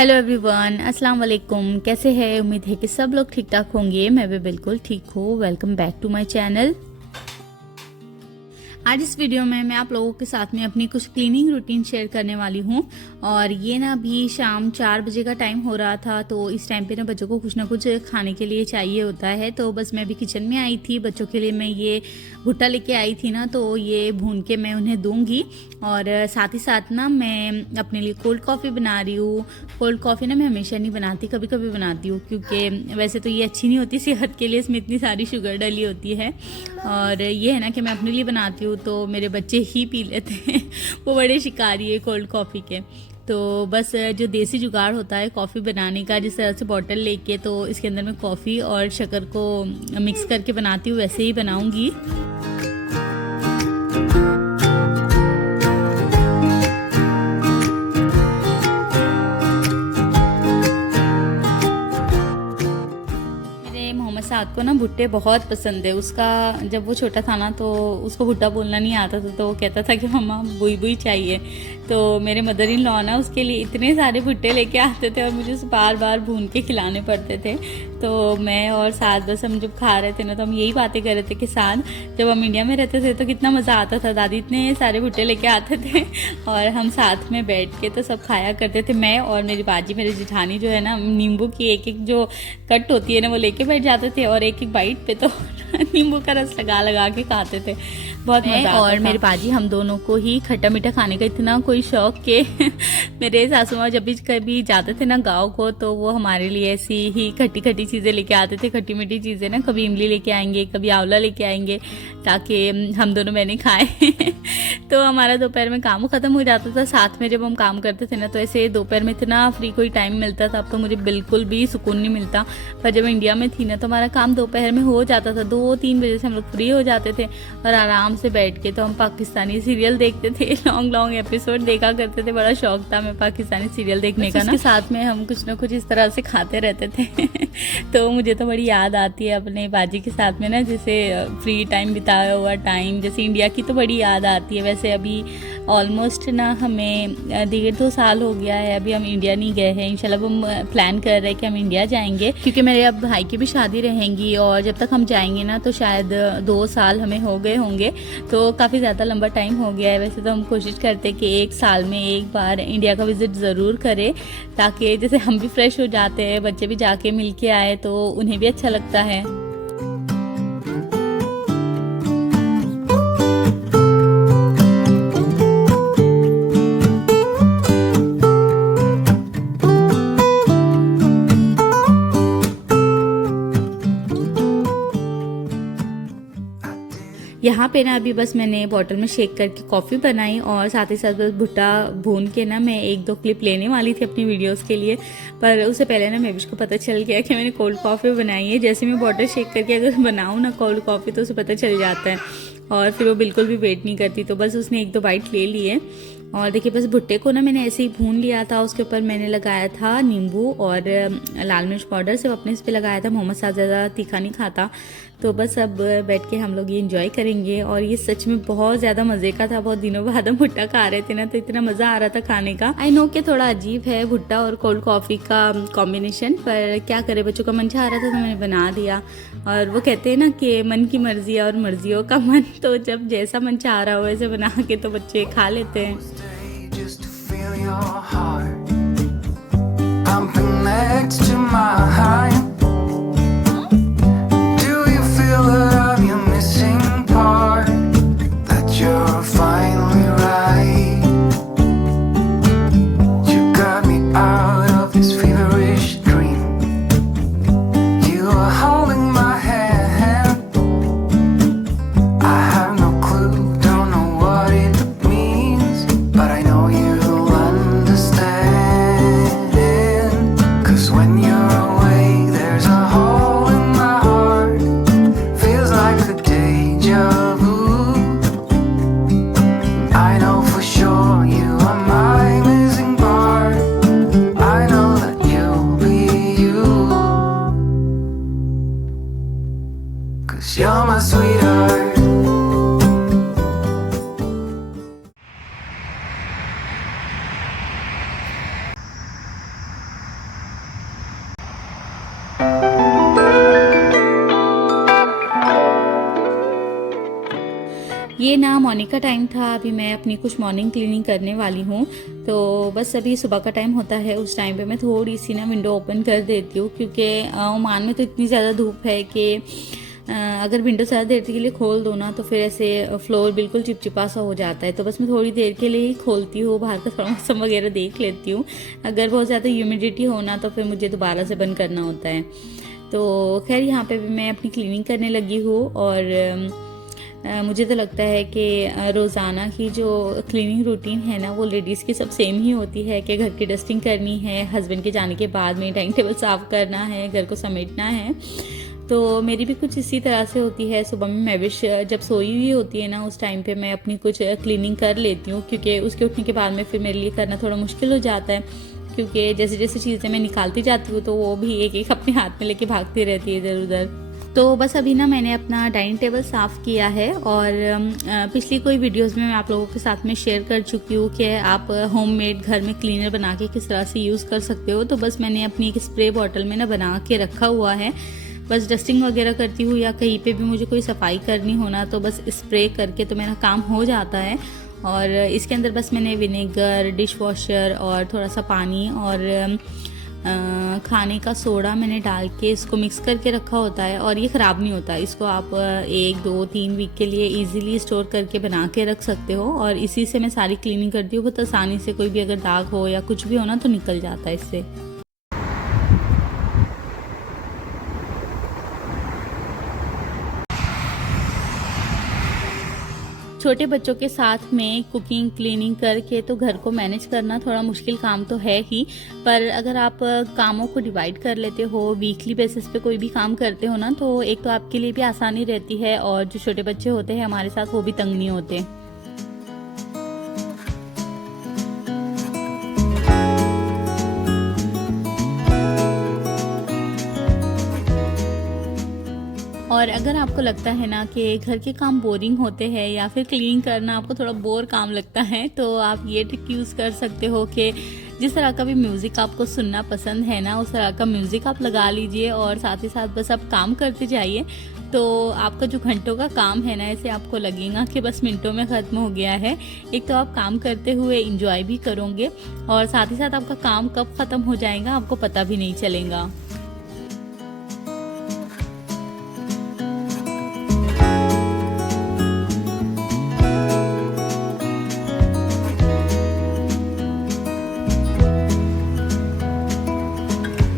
Hello everyone, अस्सलाम वालेकुम। कैसे हैं? उम्मीद है कि सब लोग ठीक ठाक होंगे। मैं भी बिल्कुल ठीक हूँ। Welcome back to my channel. आज इस वीडियो में मैं आप लोगों के साथ में अपनी कुछ क्लीनिंग रूटीन शेयर करने वाली हूँ। और ये ना अभी शाम 4 बजे का टाइम हो रहा था, तो इस टाइम पे ना बच्चों को कुछ ना कुछ खाने के लिए चाहिए होता है। तो बस मैं भी किचन में आई थी। बच्चों के लिए मैं ये भुट्टा लेके आई थी ना, तो ये भून के मैं उन्हें दूंगी। और साथ ही साथ ना मैं अपने लिए कोल्ड कॉफ़ी बना रही हूँ। कोल्ड कॉफ़ी ना मैं हमेशा नहीं बनाती, कभी कभी बनाती हूँ, क्योंकि वैसे तो ये अच्छी नहीं होती सेहत के लिए, इसमें इतनी सारी शुगर डली होती है। और ये है ना कि मैं अपने लिए बनाती हूँ तो मेरे बच्चे ही पी लेते हैं। वो बड़े शिकारी है कोल्ड कॉफ़ी के। तो बस जो देसी जुगाड़ होता है कॉफ़ी बनाने का, जिस तरह से बॉटल लेके तो इसके अंदर मैं कॉफ़ी और शक्कर को मिक्स करके बनाती हूँ, वैसे ही बनाऊँगी। साथ को ना भुट्टे बहुत पसंद है। उसका जब वो छोटा था ना तो उसको भुट्टा बोलना नहीं आता था, तो वो कहता था कि मम्मा बुई बुई चाहिए। तो मेरे मदर इन लॉ ना उसके लिए इतने सारे भुट्टे लेके आते थे और मुझे उसे बार बार भून के खिलाने पड़ते थे। तो मैं और साथ बस हम जब खा रहे थे ना, तो हम यही बातें कर रहे थे कि साथ जब हम इंडिया में रहते थे तो कितना मज़ा आता था। दादी इतने सारे भुट्टे लेके आते थे और हम साथ में बैठ के तो सब खाया करते थे। मैं और मेरी बाजी, मेरी जेठानी जो है ना, नींबू की एक एक जो कट होती है ना वो लेके बैठ जाते थे और एक एक बाइट पे तो नींबू का रस लगा लगा के खाते थे। बहुत मजा आता था। और मेरी बाजी, हम दोनों को ही खट्टा मीठा खाने का इतना कोई शौक के मेरे सासू माँ जब भी कभी जाते थे ना गाँव को, तो वो हमारे लिए ऐसी ही खट्टी खट्टी चीज़ें लेके आते थे। खट्टी मीठी चीज़ें ना, कभी इमली लेके आएंगे, कभी आंवला लेके आएंगे, ताकि हम दोनों मैंने खाए। तो हमारा दोपहर में काम ख़त्म हो जाता था। साथ में जब हम काम करते थे ना, तो ऐसे दोपहर में इतना फ्री कोई टाइम मिलता था। अब तो मुझे बिल्कुल भी सुकून नहीं मिलता। पर जब इंडिया में थी ना, तो हमारा काम दोपहर में हो जाता था। 2-3 बजे से हम लोग फ्री हो जाते थे और आराम से बैठ के तो हम पाकिस्तानी सीरियल देखते थे। लॉन्ग लॉन्ग एपिसोड देखा करते थे। बड़ा शौक था मैं पाकिस्तानी सीरियल देखने का ना। उसके साथ में हम कुछ ना कुछ इस तरह से खाते रहते थे। तो मुझे तो बड़ी याद आती है अपने बाजी के साथ में ना, जैसे फ्री टाइम बिताया हुआ टाइम। जैसे इंडिया की तो बड़ी याद आती है। वैसे अभी ऑलमोस्ट ना हमें 1.5-2 साल हो गया है, अभी हम इंडिया नहीं गए हैं। इंशाल्लाह हम प्लान कर रहे हैं कि हम इंडिया जाएंगे, क्योंकि मेरे अब भाई की भी शादी रहेंगी और जब तक हम जाएंगे ना तो शायद 2 साल हमें हो गए होंगे। तो काफ़ी ज़्यादा लंबा टाइम हो गया है। वैसे तो हम कोशिश करते हैं कि 1 साल में एक बार इंडिया का विज़िट ज़रूर करें, ताकि जैसे हम भी फ्रेश हो जाते हैं, बच्चे भी जाके मिल के आए तो उन्हें भी अच्छा लगता है। यहाँ पे ना अभी बस मैंने बॉटल में शेक करके कॉफ़ी बनाई और साथ ही साथ बस भुट्टा भून के ना मैं 1-2 क्लिप लेने वाली थी अपनी वीडियोस के लिए। पर उससे पहले ना मेविश को पता चल गया कि मैंने कोल्ड कॉफ़ी बनाई है। जैसे मैं बॉटल शेक करके अगर बनाऊँ ना कोल्ड कॉफ़ी, तो उसे पता चल जाता है और फिर वो बिल्कुल भी वेट नहीं करती। तो बस उसने 1-2 बाइट ले लिए। और देखिए बस भुट्टे को ना मैंने ऐसे ही भून लिया था। उसके ऊपर मैंने लगाया था नींबू और लाल मिर्च पाउडर, सिर्फ अपने इस पे लगाया था। मोहम्मद साहब ज़्यादा तीखा नहीं खाता। तो बस अब बैठ के हम लोग ये एंजॉय करेंगे। और ये सच में बहुत ज़्यादा मज़े का था। बहुत दिनों बाद हम भुट्टा खा रहे थे ना, तो इतना मज़ा आ रहा था खाने का। आई नो कि थोड़ा अजीब है भुट्टा और कोल्ड कॉफ़ी का कॉम्बिनेशन, पर क्या करे, बच्चों का मन चाह रहा था तो मैंने बना दिया। और वो कहते हैं ना कि मन की मर्जी और मर्जियों का मन, तो जब जैसा मन चाह रहा हो वैसे बना के तो बच्चे खा लेते हैं। Your heart pumping next to mine. Do you feel that I'm your missing part? That you're finally right. You got me out of this feverish dream. You are holding my hand. I have no clue, don't know what it means, but I know you you're my sweetheart. ये ना morning का time था, अभी मैं अपनी कुछ morning cleaning करने वाली हूँ। तो बस अभी सुबह का टाइम होता है, उस टाइम पे मैं थोड़ी सी ना विंडो ओपन कर देती हूँ, क्योंकि ओमान में तो इतनी ज़्यादा धूप है कि अगर विंडो ज़्यादा देर के लिए खोल दो ना तो फिर ऐसे फ्लोर बिल्कुल चिपचिपा सा हो जाता है। तो बस मैं थोड़ी देर के लिए ही खोलती हूँ, बाहर का थोड़ा मौसम वगैरह देख लेती हूँ। अगर बहुत ज़्यादा ह्यूमिडिटी हो ना तो फिर मुझे दोबारा से बंद करना होता है। तो खैर यहाँ पे भी मैं अपनी क्लीनिंग करने लगी हूँ और मुझे तो लगता है कि रोज़ाना की जो क्लीनिंग रूटीन है ना वो लेडीज़ की सब सेम ही होती है कि घर की डस्टिंग करनी है, हस्बैंड के जाने के बाद में डाइनिंग टेबल साफ़ करना है, घर को समेटना है। तो मेरी भी कुछ इसी तरह से होती है। सुबह में मैविश जब सोई हुई होती है ना उस टाइम पे मैं अपनी कुछ क्लीनिंग कर लेती हूँ, क्योंकि उसके उठने के बाद में फिर मेरे लिए करना थोड़ा मुश्किल हो जाता है, क्योंकि जैसे जैसे चीज़ें मैं निकालती जाती हूँ तो वो भी एक एक अपने हाथ में लेके भागती रहती है इधर उधर। तो बस अभी ना मैंने अपना डाइनिंग टेबल साफ़ किया है और पिछली कोई वीडियोस में मैं आप लोगों के साथ में शेयर कर चुकी हूँ कि आप होममेड घर में क्लीनर बना के किस तरह से यूज़ कर सकते हो। तो बस मैंने अपनी एक स्प्रे बॉटल में ना बना के रखा हुआ है। बस डस्टिंग वगैरह करती हूँ या कहीं पे भी मुझे कोई सफाई करनी हो ना तो बस स्प्रे करके तो मेरा काम हो जाता है। और इसके अंदर बस मैंने विनेगर, डिश वॉशर और थोड़ा सा पानी और खाने का सोडा मैंने डाल के इसको मिक्स करके रखा होता है और ये ख़राब नहीं होता। इसको आप 1, 2, 3 वीक के लिए इजीली स्टोर करके बना के रख सकते हो और इसी से मैं सारी क्लीनिंग करती हूँ। बहुत आसानी से कोई भी अगर दाग हो या कुछ भी हो ना तो निकल जाता है इससे। छोटे बच्चों के साथ में कुकिंग क्लीनिंग करके तो घर को मैनेज करना थोड़ा मुश्किल काम तो है ही, पर अगर आप कामों को डिवाइड कर लेते हो, वीकली बेसिस पे कोई भी काम करते हो ना तो एक तो आपके लिए भी आसानी रहती है और जो छोटे बच्चे होते हैं हमारे साथ वो भी तंग नहीं होते। और अगर आपको लगता है ना कि घर के काम बोरिंग होते हैं या फिर क्लीनिंग करना आपको थोड़ा बोर काम लगता है तो आप ये ट्रिक यूज़ कर सकते हो कि जिस तरह का भी म्यूज़िक आपको सुनना पसंद है ना उस तरह का म्यूज़िक आप लगा लीजिए और साथ ही साथ बस आप काम करते जाइए। तो आपका जो घंटों का काम है ना ऐसे आपको लगेगा कि बस मिनटों में ख़त्म हो गया है। एक तो आप काम करते हुए इंजॉय भी करोगे और साथ ही साथ आपका काम कब ख़त्म हो जाएगा आपको पता भी नहीं चलेगा।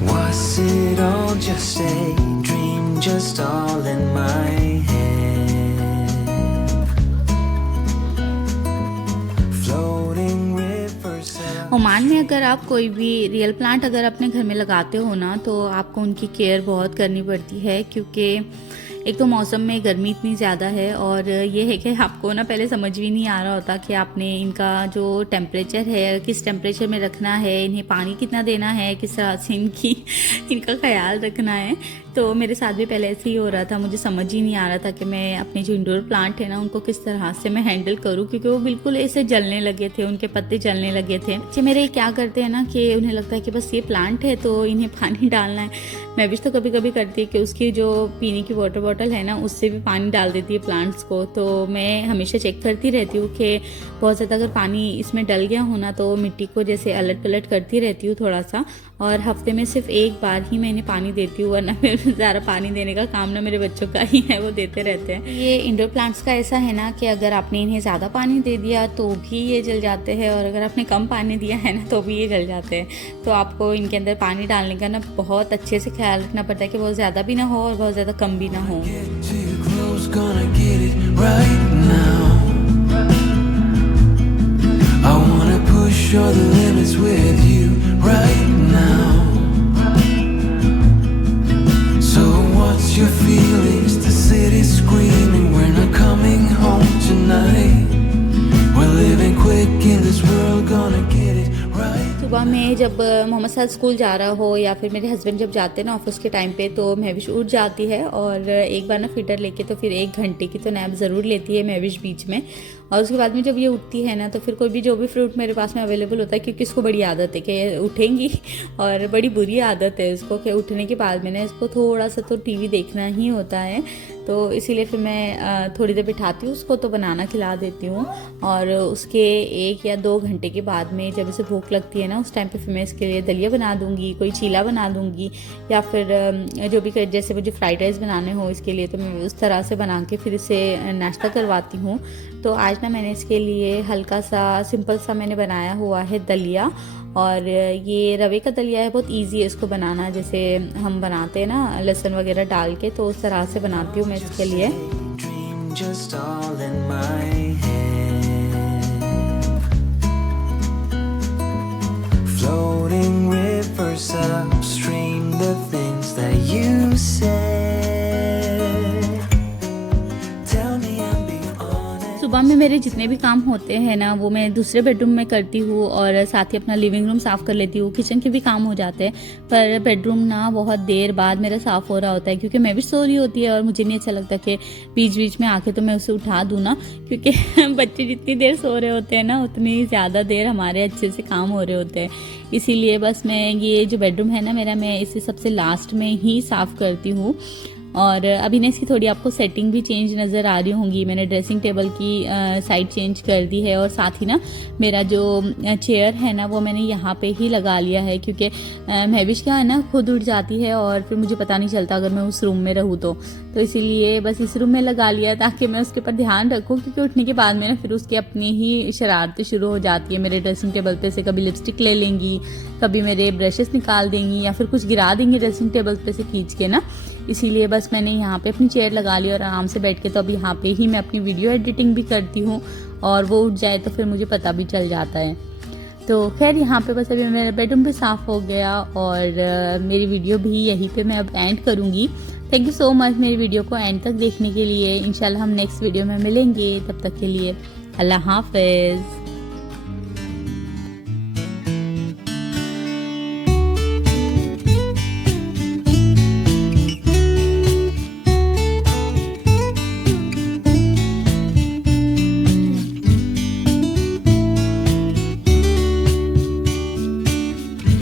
Was it all just a dream, just all in my head? Floating rivers. Oman में अगर आप कोई भी रियल प्लांट अगर अपने घर में लगाते हो ना तो आपको उनकी केयर बहुत करनी पड़ती है, क्योंकि एक तो मौसम में गर्मी इतनी ज़्यादा है और ये है कि आपको ना पहले समझ भी नहीं आ रहा होता कि आपने इनका जो टेम्परेचर है किस टेम्परेचर में रखना है, इन्हें पानी कितना देना है, किस तरह से इनका ख्याल रखना है। तो मेरे साथ भी पहले ऐसे ही हो रहा था, मुझे समझ ही नहीं आ रहा था कि मैं अपने जो इंडोर प्लांट है ना उनको किस तरह से मैं हैंडल करूँ, क्योंकि वो बिल्कुल ऐसे जलने लगे थे, उनके पत्ते जलने लगे थे। बच्चे मेरे क्या करते हैं ना कि उन्हें लगता है कि बस ये प्लांट है तो इन्हें पानी डालना है। मैं भी तो कभी कभी करती है कि उसकी जो पीने की वाटर बॉटल है ना उससे भी पानी डाल देती है प्लांट्स को। तो मैं हमेशा चेक करती रहती हूँ कि बहुत ज़्यादा अगर पानी इसमें डल गया हो ना तो मिट्टी को जैसे अलट पलट करती रहती हूँ थोड़ा सा, और हफ्ते में सिर्फ एक बार ही मैं इन्हें पानी देती हूँ, वरना फिर ज़्यादा पानी देने का काम ना मेरे बच्चों का ही है, वो देते रहते हैं। ये इंडोर प्लांट्स का ऐसा है ना कि अगर आपने इन्हें ज़्यादा पानी दे दिया तो भी ये जल जाते हैं और अगर आपने कम पानी दिया है ना तो भी ये जल जाते हैं। तो आपको इनके अंदर पानी डालने का ना बहुत अच्छे से ख्याल रखना पड़ता है कि बहुत ज़्यादा भी ना हो और बहुत ज़्यादा कम भी ना हो। Push all the limits with you right now. So what's your feelings? The city's screaming, we're not coming home tonight. We're living quick in this world, gonna get it right. सुबह में जब मोहम्मद साद स्कूल जा रहा हो या फिर मेरे husband जब जाते हैं ना ऑफिस के टाइम पे तो महविश उठ जाती है और एक बार ना फीडर लेके तो फिर 1 घंटे की तो नैप ज़रूर लेती है महविश बीच में। और उसके बाद में जब ये उठती है ना तो फिर कोई भी जो भी फ्रूट मेरे पास में अवेलेबल होता है, क्योंकि इसको बड़ी आदत है कि उठेंगी और बड़ी बुरी आदत है इसको कि उठने के बाद में ना इसको थोड़ा सा तो टीवी देखना ही होता है। तो इसीलिए फिर मैं थोड़ी देर बिठाती हूँ उसको, तो बनाना खिला देती हूँ और उसके 1 या 2 घंटे के बाद में जब इसे भूख लगती है ना उस टाइम पे फिर मैं इसके लिए दलिया बना दूँगी, कोई चीला बना दूँगी या फिर जो भी जैसे मुझे फ्राइड राइस बनाने हो इसके लिए तो मैं उस तरह से बना के फिर इसे नाश्ता करवाती हूँ। तो आज ना मैंने इसके लिए हल्का सा सिंपल सा मैंने बनाया हुआ है दलिया, और ये रवे का दलिया है, बहुत इजी है इसको बनाना, जैसे हम बनाते हैं ना लहसुन वगैरह डाल के, तो उस तरह से बनाती हूँ मैं इसके लिए। Just all in my head, floating rivers upstream, the things that you said, tell me I'm being honest. सुबह में मेरे जितने भी काम होते हैं ना वो मैं दूसरे बेडरूम में करती हूँ और साथ ही अपना लिविंग रूम साफ़ कर लेती हूँ, किचन के भी काम हो जाते हैं, पर बेडरूम ना बहुत देर बाद मेरा साफ़ हो रहा होता है क्योंकि मैं भी सो रही होती है और मुझे नहीं अच्छा लगता कि बीच बीच में आके तो मैं उसे उठा दूँ ना, क्योंकि बच्चे जितनी देर सो रहे होते हैं ना उतनी ज़्यादा देर हमारे अच्छे से काम हो रहे होते हैं। इसीलिए बस मैं ये जो बेडरूम है ना मेरा, मैं इसे सबसे लास्ट में ही साफ़ करती हूँ। और अभी ना इसकी थोड़ी आपको सेटिंग भी चेंज नज़र आ रही होंगी, मैंने ड्रेसिंग टेबल की साइड चेंज कर दी है और साथ ही ना मेरा जो चेयर है ना वो मैंने यहाँ पे ही लगा लिया है, क्योंकि महविश क्या है ना खुद उठ जाती है और फिर मुझे पता नहीं चलता अगर मैं उस रूम में रहूँ तो इसीलिए बस इस रूम में लगा लिया ताकि मैं उसके ऊपर ध्यान रखूँ, क्योंकि उठने के बाद में ना फिर उसकी अपनी ही शरारतें शुरू हो जाती है मेरे ड्रेसिंग टेबल पे से। कभी लिपस्टिक ले लेंगी, कभी मेरे ब्रशेस निकाल देंगी या फिर कुछ गिरा देंगी ड्रेसिंग टेबल पे से खींच के ना। इसीलिए बस मैंने यहाँ पे अपनी चेयर लगा ली और आराम से बैठ के तो अब यहाँ पे ही मैं अपनी वीडियो एडिटिंग भी करती हूँ, और वो उठ जाए तो फिर मुझे पता भी चल जाता है। तो खैर यहाँ पे बस अभी मेरा बेडरूम भी साफ़ हो गया और मेरी वीडियो भी यहीं पे मैं अब एंड करूँगी। थैंक यू सो मच मेरी वीडियो को एंड तक देखने के लिए। इंशाल्लाह हम नेक्स्ट वीडियो में मिलेंगे, तब तक के लिए अल्लाह हाफ़िज़।